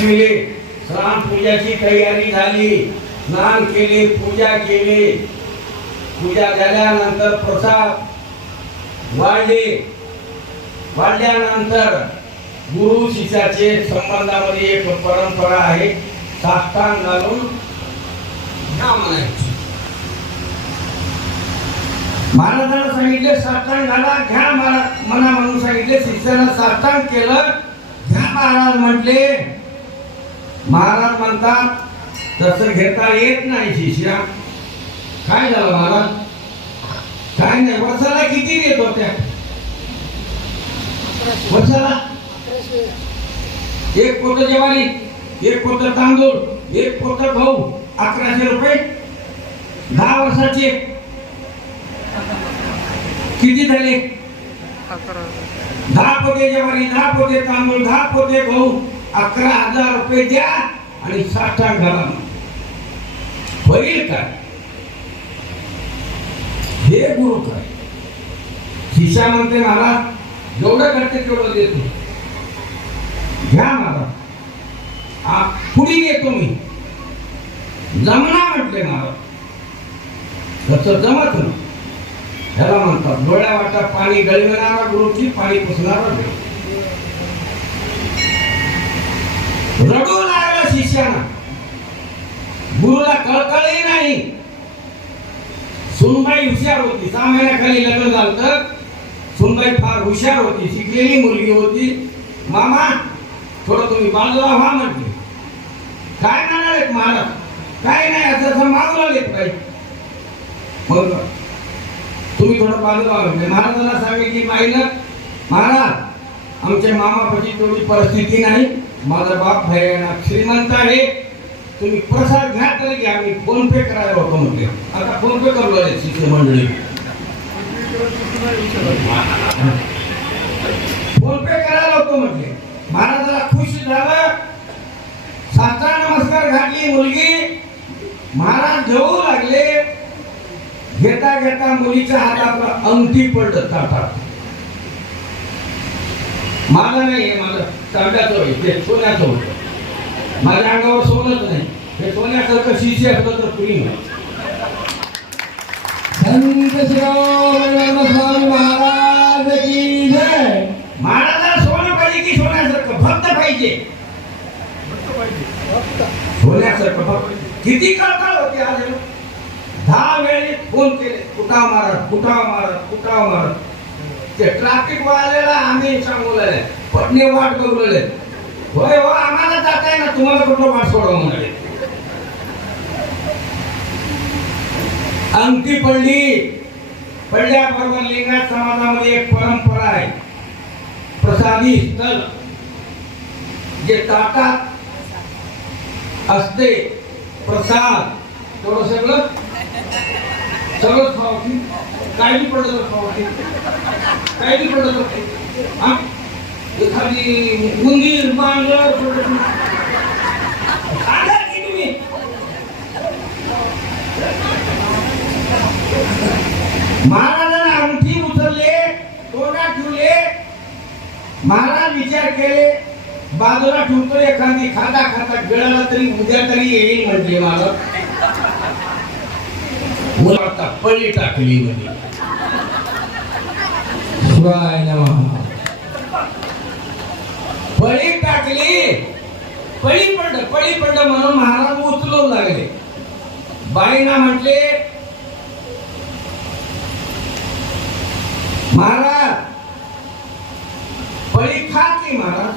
बसविले स्नान पूजाची तयारी झाली. स्नान केले पूजा केली. पूजा झाल्यानंतर प्रसाद वाढले. वाढल्यानंतर गुरु शिष्याचे संबंधामध्ये एक परंपरा आहे. साष्टांग घालून म्हणायची. महाराजांना सांगितले साष्टांग घाला घ्या मला मना म्हणून सांगितले. शिष्याला साष्टांग केलं घ्या महाराज म्हटले. महाराज म्हणतात तसं घेता येत नाही शिष्या. काय झालं महाराज? काय नाही वर्षाला किती देत होत्या? वर्षाला? एक पोत ज्वारी एक पोत तांदूळ एक पोत भाऊ अकराशे रुपये. दहा वर्षाचे. किती झाले? दहा पोते ज्वारी दहा पोते तांदूळ दहा पोते भाऊ अकरा हजार रुपये द्या आणि साठा घाला होईल काय हे गुरु काय? शिष्या म्हणते महाराज जेवढं करते तेवढं देतो. घ्या महाराज. आ, पुढे येतो मी? जमना म्हटले महाराज. तसं जमत ना ह्याला म्हणतात डोळ्या वाटा पाणी गळविणारा गुरुची पाणी पुसणारा देव रडू लागला शिष्याना. गुरुला कळकळही नाही. सुनबाई हुशार होती. सहा महिन्याखाली लग्न झालं तर सुनबाई फार हुशार होती. शिकलेली मुलगी होती. मामा थोडं तुम्ही बाजूला व्हा म्हटले. काय म्हणणार आहेत महाराज काय नाही असं असं लेत काही मग तुम्ही थोडं बाजूला म्हटले. महाराजांना सांगितली पाहिलं महाराज आमच्या मामापाशी तेवढी परिस्थिती नाही. माझा बाप भयानक श्रीमंत आहे. तुम्ही प्रसाद घ्या तरी घ्या. मी फोन पे करायला होतो म्हटले. आता फोन पे करू लागले शिष्य मंडळी. फोन पे करायला होतो म्हटले. महाराजाला खुश झालं. साता नमस्कार घातली मुलगी. महाराज घेऊ लागले. घेता घेता मुलीच्या हातात अंगठी पडलं ताटात. माझं नाही हे माझं तांब्याचं होय ते सोन्याचं होतं. माझ्या अंगावर सोनच नाही. हे सोन्यासारखं शिशी असलं तर कुणी नाही. संत स्वामी महाराज की जय. महाराजाला सोनं पाहिजे की सोन्यासारखं? भक्त पाहिजे. सोन्यासारखं भक्त. किती कळकळ होती आज. दहा वेळी फोन केले कुठा मारत कुठा मारत कुठा मारत. ते ट्रॅफिक वाल्याला आम्ही सांगू लागले पटणे वाट बघू लागले होय हो आम्हाला जाताय ना तुम्हाला कुठलं वाट सोडव म्हणाले. अंगठी पडली. पडल्याबरोबर लिंगायत समाजामध्ये एक परंपरा आहे. प्रसादी स्थल. जे ताटात असते. प्रसाद. थोडं सगळं? सगळंच पावती काही पडत पडत तर पडलं एखादी उंदीर बांगड महाराजांना अंगठी उचलले तोंडात ठेवले. महाराज विचार केले बाजूला ठेवतो एखादी खाता खाता गिळाला तरी उद्या तरी येईल म्हटले मला पळी टाकली म्हणजे शिवाय पळी टाकली. पळी पडलं पळी पडलं म्हणून महाराज उचलू लागले. बाईना म्हटले महाराज पळी खात महाराज?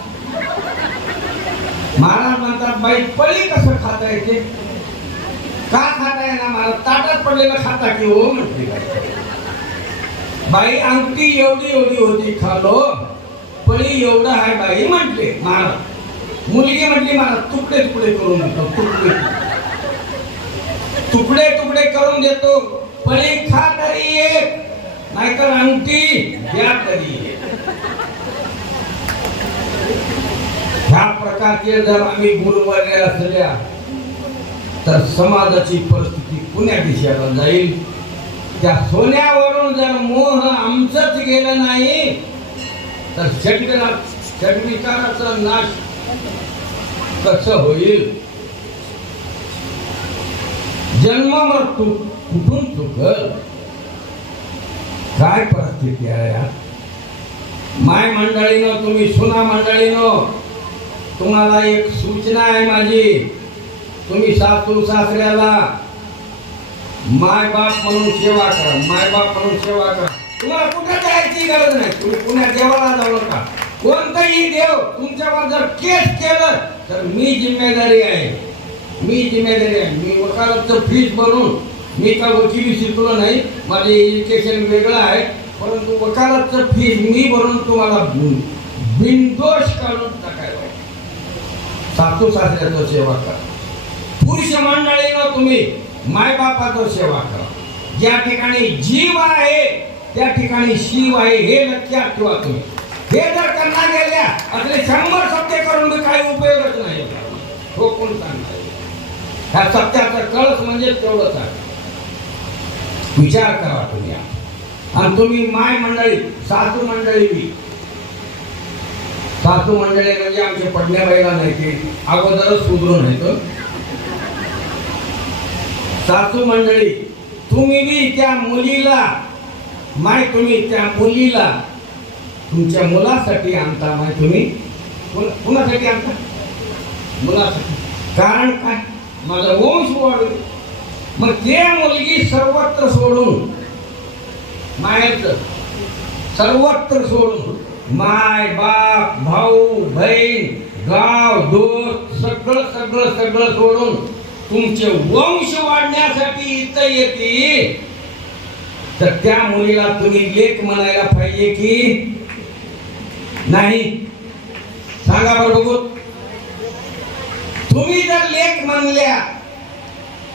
महाराज म्हणतात बाई पळी कसं खाता येते? का खाता येणार? महाराज ताटात पडलेलं खाता की हो? म्हटली बाई अंगठी एवढी एवढी होती खालो पळी एवढं आहे बाई म्हटले महाराज. मुलगी म्हटली महाराज तुकडे तुकडे करून देतो तुकडे तुकडे. तुकडे करून देतो पळी खा तरी एक नाहीतर अंगठी या तरी ह्या प्रकारचे जर आम्ही गुरुवर्य असल्या तर समाजाची परिस्थिती पुण्या दिशेला जाईल? त्या सोन्यावरून जर मोह आमचंच गेलं नाही तर षटकरा षटविकाराचा नाश कसं होईल? जन्म मृत्यू कुठून चुकल काय परिस्थिती आहे माय मंडळीनं तुम्ही सुना मंडळीनं तुम्हाला एक सूचना आहे माझी. तुम्ही सासू सासऱ्याला माय बाप म्हणून सेवा करा माय बाप म्हणून सेवा करा. तुम्हाला कुठे जायची गरज नाही. तुम्ही पुण्यात देवाला जाऊ नका. कोणताही देव तुमच्यावर जर केस केलं तर मी जिम्मेदारी आहे. मी जिम्मेदारी आहे. मी वकालतचं फीस बनून मी का वकिली शिकलो नाही माझे एज्युकेशन वेगळं आहे परंतु वकालतचं फीस मी भरून तुम्हाला बिनदोष काढून टाकायला आहे. सासू सासऱ्याचं सेवा करा. पुरुष मंडळीनं तुम्ही मायबापाचं सेवा करा. ज्या ठिकाणी जीव आहे त्या ठिकाणी शिव आहे हे लक्षात ठेवा तुम्ही. हे जर करणार गेल्या असले शंभर सत्य करून बी काही उपयोगच नाही हो कोण सांगणार? ह्या सत्याचा कळस म्हणजे तेवढंच आहे. विचार करा तुम्ही. आणि तुम्ही माय मंडळी सासू मंडळी बी. सासू मंडळी म्हणजे आमचे पडण्या बाईला नाही ते अगोदरच सुधरून येतं. सासू मंडळी तुम्ही बी त्या मुलीला माय तुम्ही त्या मुलीला तुमच्या मुलासाठी आणता माय तुम्ही? कुणासाठी आणता? मुलासाठी. कारण काय? माझा वंश वाढू मग ते मुलगी सर्वत्र सोडून मायचं सर्वत्र सोडून माय बाप भाऊ बहीण गाव दोस्त सगळं सगळं सगळं सोडून तुमचे वंश वाढण्यासाठी इथं येते. तर त्या मुलीला तुम्ही लेख म्हणायला पाहिजे की नाही सांगा बरं बघू. तुम्ही जर लेख म्हणल्या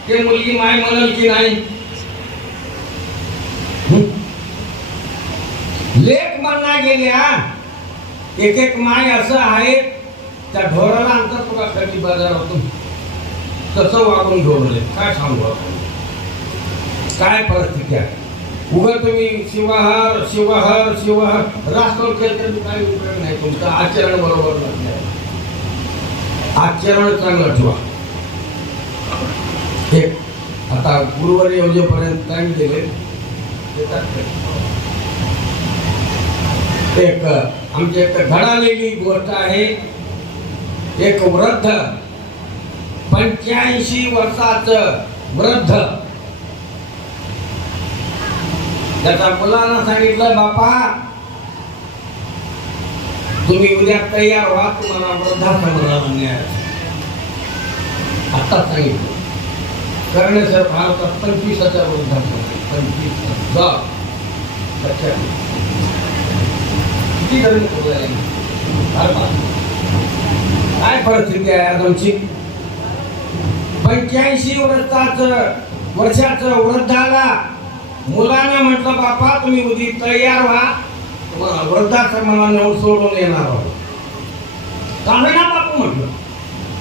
ते मुलगी माय म्हणल की नाही? लेख म्हणला गेल्या एक एक माय असं आहे त्या ढोराला अंतर तुला कधी बाजारातून? तसं वागून ठेवले काय सांगू आपण? काय परिस्थिती आहे? उगा तुम्ही शिवाहार शिवाहार शिवाहार. राष्ट्र केलं तर काही उपयोग नाही. तुमचं आचरण बरोबर नाही आचरण चांगलं ठेवा. हे आता गुरुवार योजनेपर्यंत टाइम दिले एक आमच्या एक घडालेली गोष्ट आहे. एक वृद्ध पंच्याऐंशी वर्षाचं वृद्ध. त्याच्या मुलांना सांगितलं बापा तुम्ही उद्या तयार व्हा तुम्हाला वृद्धाश्रमाला न्याय आता सांगितलं. करणे सर भारतात पंचवीस हजार वृद्धाश्रम पंचवीस हजार. त्याच्या किती धर्म काय परिस्थिती आहे आज आमची? पंच्याऐंशी वर्षाचं वर्षाचं वृद्धाला मुलांना म्हटलं बापा तुम्ही उदी तयार व्हा. तुम्हाला वृद्धाश्रमाला नेऊन सोडून येणार आहोत. कावेना बापू म्हटलं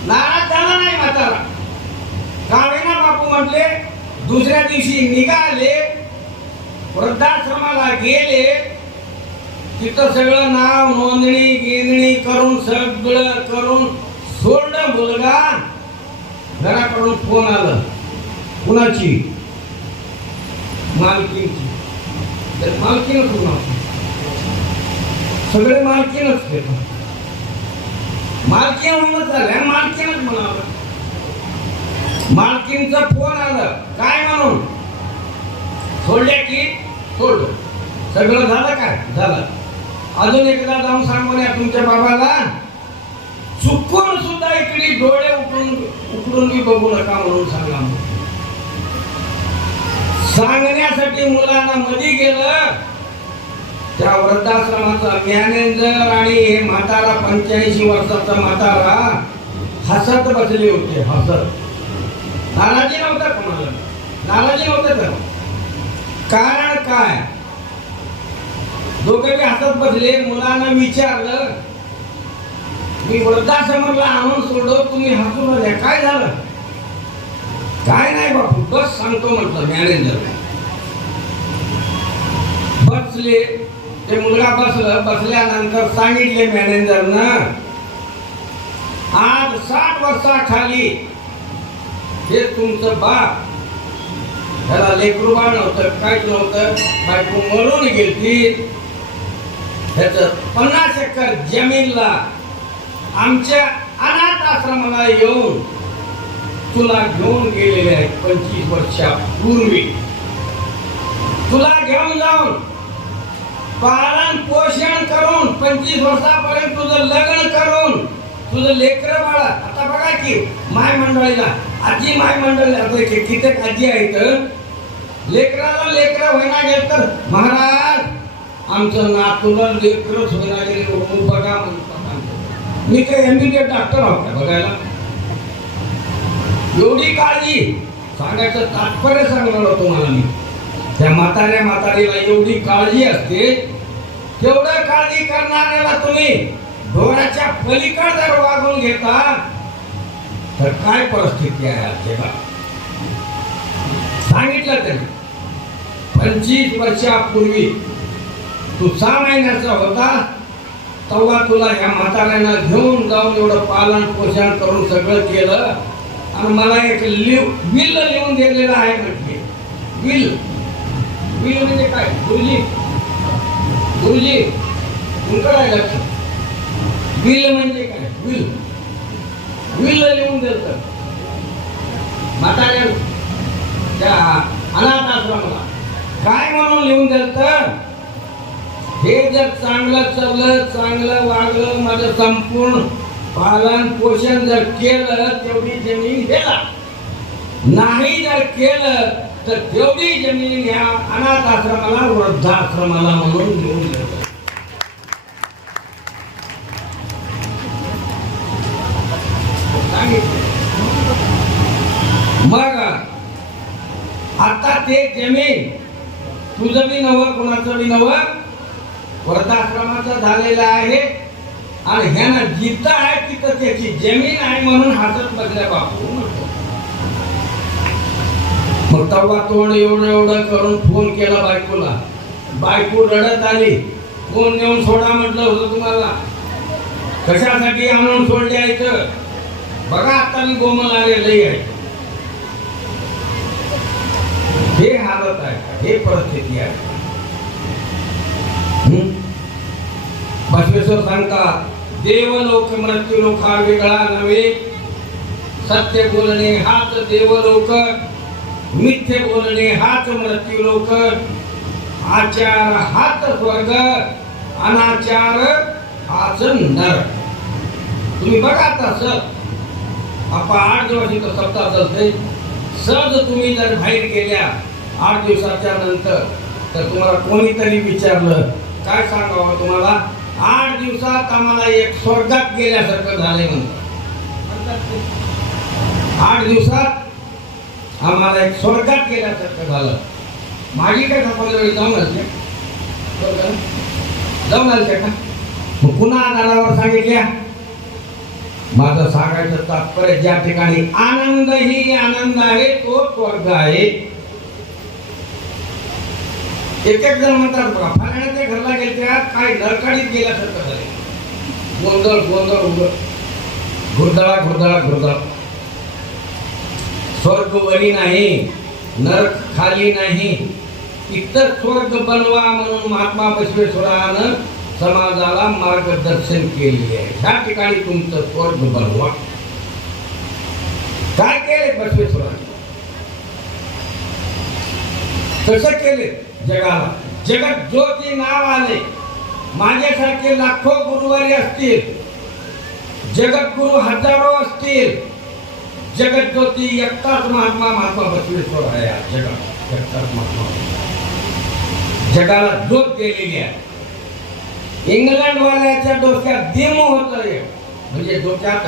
नाराज झाला नाही म्हातारा. कावेना बापू म्हटले दुसऱ्या दिवशी निघाले वृद्धाश्रमाला गेले. तिथं सगळं नाव नोंदणी गिंदणी करून सगळं करून सोडलं मुलगा. घराकडून फोन आलं. कुणाची? मालकीनची. तर मालकीनच होणार सगळे मालकीनच घेतात मालकीन म्हणत झाल्या मालकीनच म्हणावं मालकीनचा फोन आलं. काय म्हणून? सोडल्या की? सोडलं. सगळं झालं काय? झालं. अजून एकदा जाऊन सांगून या तुमच्या बाबाला. चुकून सुद्धा इकडे डोळे उठून उकडून बघू नका म्हणून सांगा सांगण्यासाठी मुलांना मध्ये गेलं त्या वृद्धाश्रमाचा मॅनेजर आणि हे म्हातारा पंच्याऐंशी वर्षाचा म्हातारा हसत बसले होते हसत. नाराजी नव्हता कोणाला. नाराजी नव्हतं तर. कारण काय? दोघे हसत बसले मुलांना विचारलं मी वृद्धाश्रमाला आणून सोडलो तुम्ही हसून आल्या. काय झालं? काय नाही बापू बस सांगतो म्हटलं मॅनेजर बसले. ते मुलगा बसलं. बसल्यानंतर सांगितले मॅनेजरनं आज साठ वर्षाखाली हे तुमचं बाप. त्याला लेकरू बाळ नव्हतं काहीच नव्हतं बायको मरून गेलती. त्याचं पन्नास एकर जमीनला आमच्या अनाथ आश्रमाला येऊन तुला घेऊन गेलेले आहेत पंचवीस वर्षापूर्वी तुला घेऊन जाऊन पालन पोषण करून पंचवीस वर्षापर्यंत तुझं लग्न करून तुझं लेकर बाळा. आता बघा की माय मंडळीला आजी माय मंडळी कि- कित्येक आजी आहेत. लेकराला लेकर होईना गेल तर महाराज आमचं नातूला लेकरच होईना गेले बघा म्हणतात. मी काय एमबीबीएस डॉक्टर आहोत का बघायला? एवढी काळजी? सांगायचं तात्पर्य सांगणार होतो तुम्हाला मी. त्या म्हाताऱ्या म्हातारीला एवढी काळजी असते तेवढं काळजी करणाऱ्याला तुम्ही डोळ्याच्या पलीकड जर वागून घेता तर काय परिस्थिती आहे आज सांगितलं त्यांनी पंचवीस वर्षापूर्वी तू सहा महिन्याचा होता तेव्हा तुला ह्या म्हाताऱ्यांना घेऊन जाऊन एवढं पालन पोषण करून सगळं केलं. आणि मला एक लिव बिल लिहून दिलेलं आहे म्हटले. बिल बिल म्हणजे काय? गुरुजी गुरुजी तुमचं काय लक्ष बिल म्हणजे काय? बिल बिल लिहून दिलं म्हाताऱ्या त्या अनाथ आश्रमाला. काय म्हणून लिहून दिलं हे जर चांगलं चाललं चांगलं वागलं माझं संपूर्ण पालन पोषण जर केलं तेवढी जमीन गेला नाही जर केलं तर तेवढी जमीन ह्या अनाथ आश्रमाला वृद्धाश्रमाला म्हणून घेऊन मग आता ते जमीन तुझं बी नवं कोणाचं बी नवं वृद्धाश्रमाचं झालेला आहे. आणि ह्यानं जिथं आहे तिथं त्याची जमीन आहे म्हणून हातच बघल्या बापू मग तेव्हा तोंड एवढं एवढं करून फोन केला बायकोला. बायको रडत आली. फोन नेऊन सोडा म्हटलं होतं तुम्हाला. कशासाठी आणून सोडले इथं बघा आता मी गोमल आलेलंही आहे. हे हालत आहे हे परिस्थिती आहे. बसवेश्वर सांगतात देवलोक मृत्यू लोक हा वेगळा नव्हे. सत्य बोलणे हाच देवलोक मिथ्य बोलणे हाच मृत्यू लोक. आचार हाच स्वर्ग अनाचार हाच नर. तुम्ही बघा आता सर. आपण आठ दिवस तर सप्ताह असते सहज तुम्ही जर बाहेर गेल्या आठ दिवसाच्या नंतर तर तुम्हाला कोणीतरी विचारलं काय सांगावं तुम्हाला? आठ दिवसात आम्हाला एक स्वर्गात गेल्यासारखं झाले म्हणतात आठ दिवसात आम्हाला एक स्वर्गात गेल्यासारखं झालं. माझी काय आपण वेळी जाऊन असते जाऊन असते का? मग पुन्हा आधारावर सांगितल्या माझं सांगायचं तात्पर्य ज्या ठिकाणी आनंद ही आनंद आहे तो स्वर्ग आहे. एक एक जण म्हणतात बघा फलाण्याच्या घरला गेले काय नरकाडीत गेल्यासारखं झाले. गोंधळ गोंधळ उघड घुरदळा घुरदळा घुरदळा. स्वर्ग वरी नाही नरक खाली नाही. इतर स्वर्ग बनवा म्हणून महात्मा बसवेश्वरानं समाजाला मार्गदर्शन केले आहे. ह्या ठिकाणी तुमचं स्वर्ग बनवा. काय केले बसवेश्वराने? कसं केले जगाला. जगत ज्योती नाव आले माझ्यासारखे लाखो गुरुवारी असतील. जगद्गुरु हजारो असतील. जगत ज्योती एकटाच महात्मा महात्मा बसवेश्वर आहे आज. जगात एकटाच महात्मा. जगाला ज्योत दिलेली आहे. इंग्लंडवाल्याच्या डोक्यात दिम होत म्हणजे डोक्यात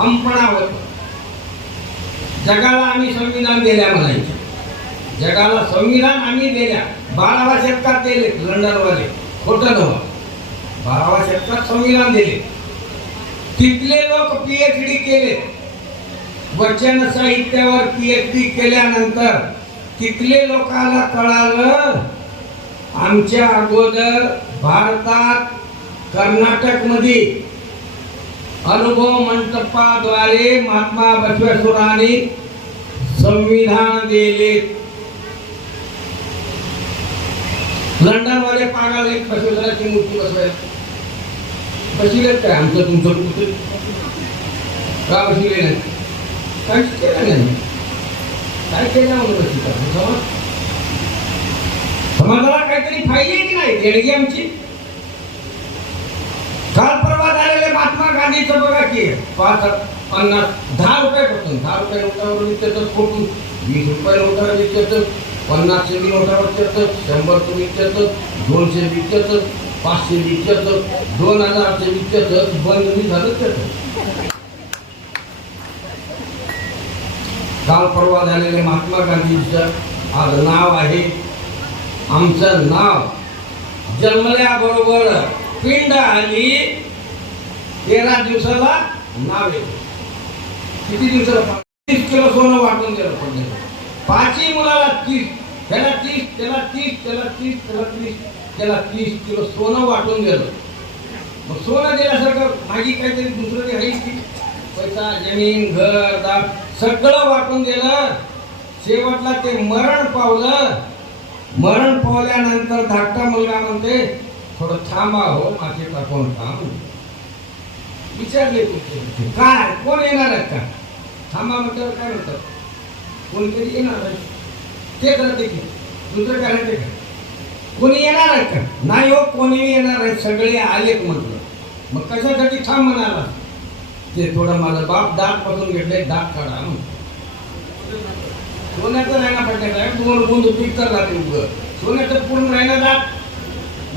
हमपणा होत. जगाला आम्ही संविधान दिल्या म्हणायचे. जगाला संविधान आम्ही दिल्या बारावा शतकात दिले लंडनवाले. खोटं नव्हतं बारावा शतकात संविधान दिले. तिथले लोक पी एच डी केले. वचन साहित्यावर पी एच डी केल्यानंतर तिथले लोकांना कळालं आमच्या अगोदर भारतात कर्नाटकमध्ये अनुभव मंडपाद्वारे महात्मा बसवेश्वरांनी संविधान दिले. लंडनमध्ये पागाल एक बसवेश्वराची मूर्ती बसवायला. बसले काय आमचं तुमचं कुठे का बसले नाही. काहीच केलं नाही? काय केलं म्हणून बसली का? समाज समाजाला काहीतरी फायदे की नाही? देणगी आमची? काल परवा झालेले महात्मा गांधीचं बघा की पाच पन्नास दहा रुपयापासून दहा रुपये नोटावर विकतात फोटो वीस रुपये नोटावर विकतात पन्नासशे बी नोटावर विकतात रुपये विकतात दोनशे विकतात पाचशे विकतात दोन हजारचे विकतात बंद मी झालं त्याचं? काल परवा झालेले महात्मा गांधींचं आज नाव आहे आमचं नाव जन्मल्याबरोबर पिंड आली तेरा दिवसाला नाव येते किती दिवसाला? किलो सोनं वाटून दिलं पडले पाचही मुलाला तीस त्याला तीस त्याला तीस त्याला तीस त्याला तीस त्याला तीस किलो सोनं वाटून गेलं. मग सोनं दिल्यासारखं माझी काहीतरी दुसरं काही आहे की? पैसा जमीन घर दाब सगळं वाटून गेलं. शेवटला ते मरण पावलं. मरण पावल्यानंतर धाकटा मुलगा म्हणते थोडं थांबा हो माझे टाकून थांब. विचारले तुझे काय? कोण येणार आहे का? थांबा म्हटल्यावर काय म्हणतात कोणतरी येणार आहे ते करत देखील. दुसरं काय ते का कोणी येणार आहे का? नाही हो कोणी येणार आहे. सगळे आलेत म्हटलं. मग कशासाठी थांब म्हणाला? ते थोडं माझं बाप दात पडून घेतले दात काढा म्हणून. सोन्याचं नाही ना पडलं काय दोन गुंद पिकतर राहते उग. सोन्याचं पूर्ण राहणं दात.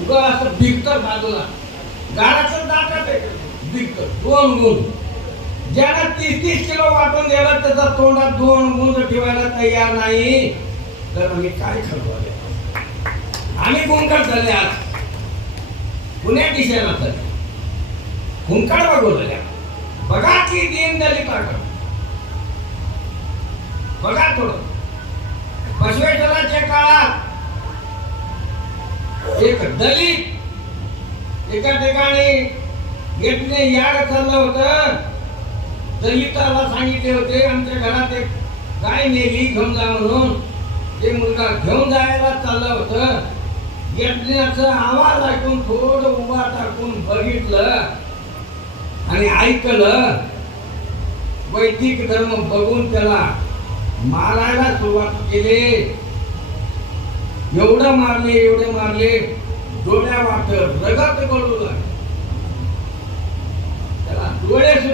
उग असं पिकतर बाजूला. गाडाचं दात राहते पिकतर दोन गुंड ज्याला तीस तीस किलो वाटून दिला त्याचा तोंडात दोन गुंज ठेवायला तयार नाही. तर आम्ही काय करतो आम्ही गुंकार झाले आज. पुण्यात दिशेला झाले हुंकार बघवलेल्या बघा की दीन दलिताकडं बघा थोडं. बसवेश्वराच्या काळात एक दलित एका ठिकाणी घेतले याड चाललं होतं. दलिताला सांगितले होते आमच्या घरात एक गाय नेली घेऊन जा म्हणून. ते मुलगा घेऊन जायला चाललं होतं. यज्ञाचा आवाज ऐकून थोडं उभा टाकून बघितलं आणि ऐकलं. वैदिक धर्म बघून त्याला मारायला सुरुवात केली. एवढं मारले एवढे मारले. डोळ्या वाटत रगत गळू लागले त्याला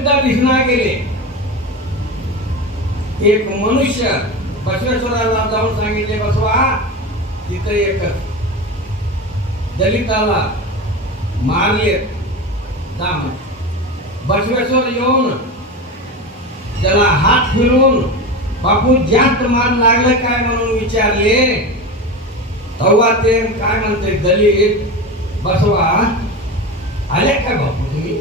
डोळे दिसणार गेले एक मनुष्य बसवेश्वराला जाऊन सांगितले बसवा तिथं एक दलिताला मारले दाम बसवेश्वर येऊन त्याला हात फिरवून बापू जास्त मान लागलं काय म्हणून विचारले? तेव्हा ते काय म्हणते दलित बसवा. आले काय बापू तुम्ही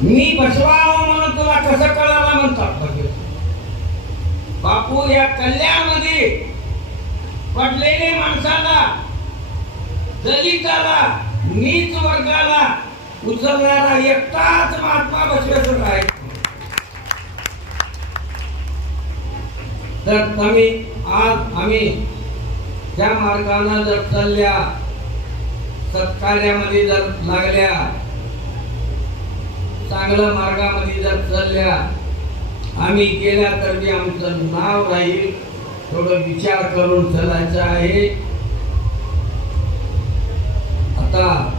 मी बसवाव म्हणून तुला कसं कळाला म्हणतात बापू या कल्याणमध्ये पडलेले माणसाला दलिताला नीच वर्गाला उचलणारा एकटाच महात्मा बसवेश्वर आहे. तर तुम्ही आज आम्ही त्या मार्गाने जर चालल्या सत्कार्यामध्ये जर लागल्या चांगल्या मार्गामध्ये जर चालल्या आम्ही गेल्या तर बी आमचं नाव राहील. थोडं विचार करून चालायचं आहे. आता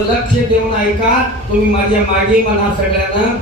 लक्ष देऊन ऐका तुम्ही माझ्या मागे म्हणा सगळ्यांना.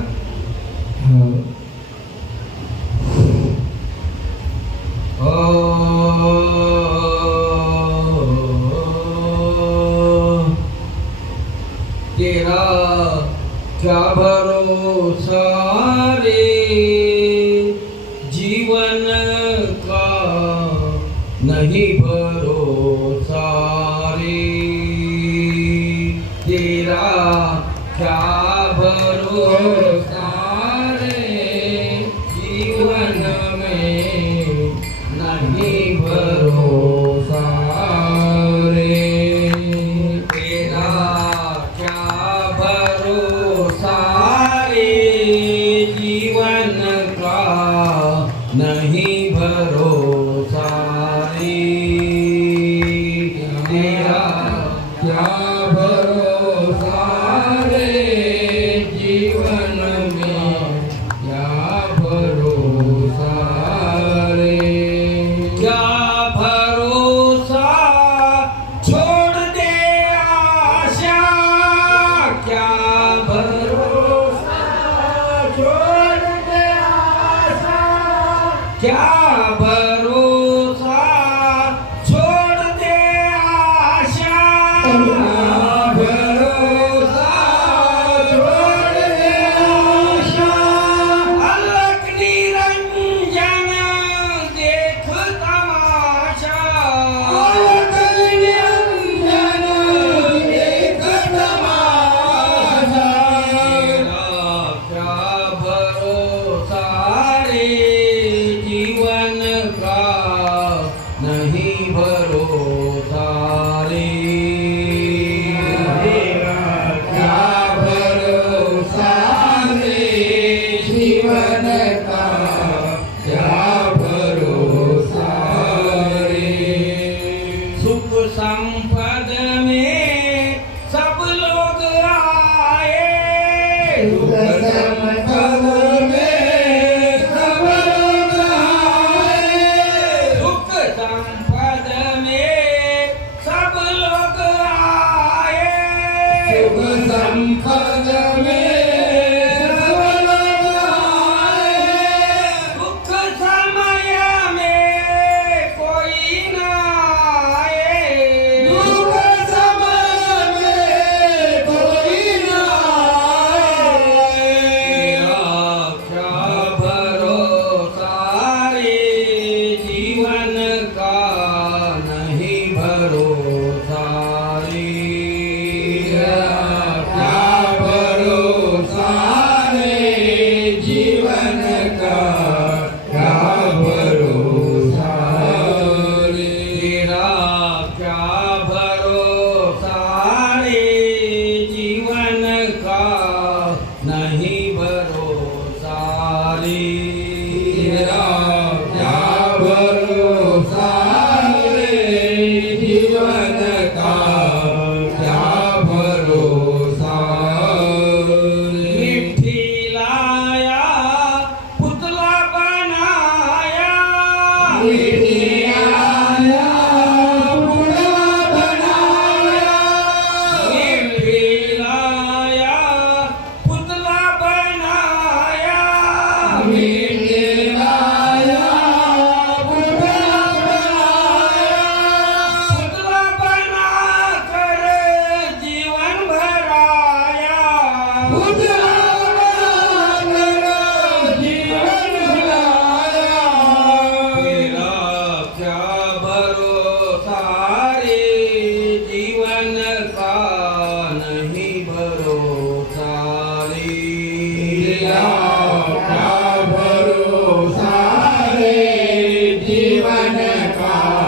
Amen.